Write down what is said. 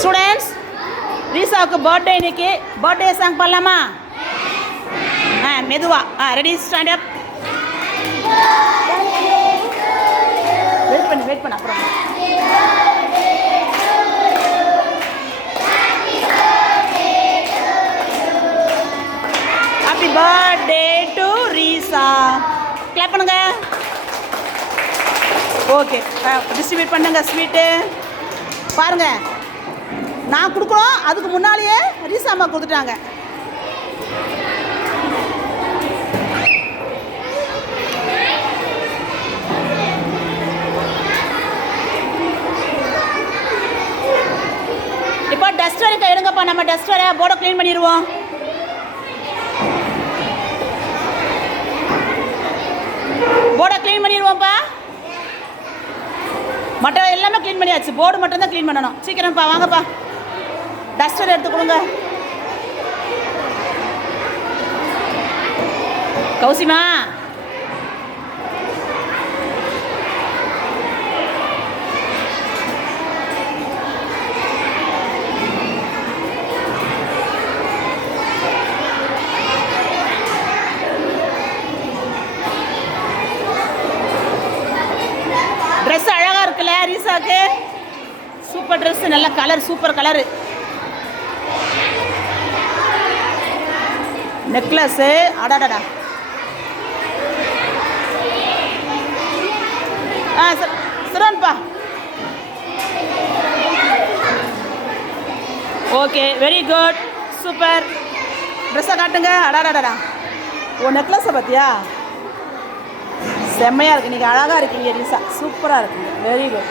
Students, ரீசாவுக்கு birthday இன்னைக்கு. Birthday song பாடலாமா? மெதுவா. Ready, stand up. வெயிட் பண்ண அப்புறம். Happy birthday to Risa. Clap பண்ணுங்க. ஓகே, டிஸ்ட்ரிபியூட் பண்ணுங்க ஸ்வீட்டு. பாருங்க, நான் கொடுக்குறோம், அதுக்கு முன்னாலேயே ரீசா அம்மா கொடுத்துட்டாங்க. இப்போ டஸ்டருக்கு எடுங்கப்பா, நம்ம டஸ்டரை போர்டை க்ளீன் பண்ணிடுவோம். போர்டை க்ளீன் பண்ணிடுவோம்ப்பா. மற்ற எல்லாமே க்ளீன் பண்ணியாச்சு, போர்டு மட்டும்தான் க்ளீன் பண்ணணும். சீக்கிரம்ப்பா வாங்கப்பா, டஸ்டர் எடுத்து கொடுங்க. கௌசிமா, ட்ரெஸ் அழகாக இருக்குல்ல ரீசாக்கு? சூப்பர் ட்ரெஸ், நல்ல கலர், சூப்பர் கலரு. நெக்லஸ்ஸு, அடாடா. சிரன்ப்பா. Okay, very good, super. ட்ரெஸ்ஸை காட்டுங்க. அடாடாடா, ஓ நெக்லஸை பார்த்தியா? செம்மையாக இருக்குது. நீங்கள் அழகாக இருக்கீங்க ரீசா, சூப்பராக இருக்குங்க. Very good.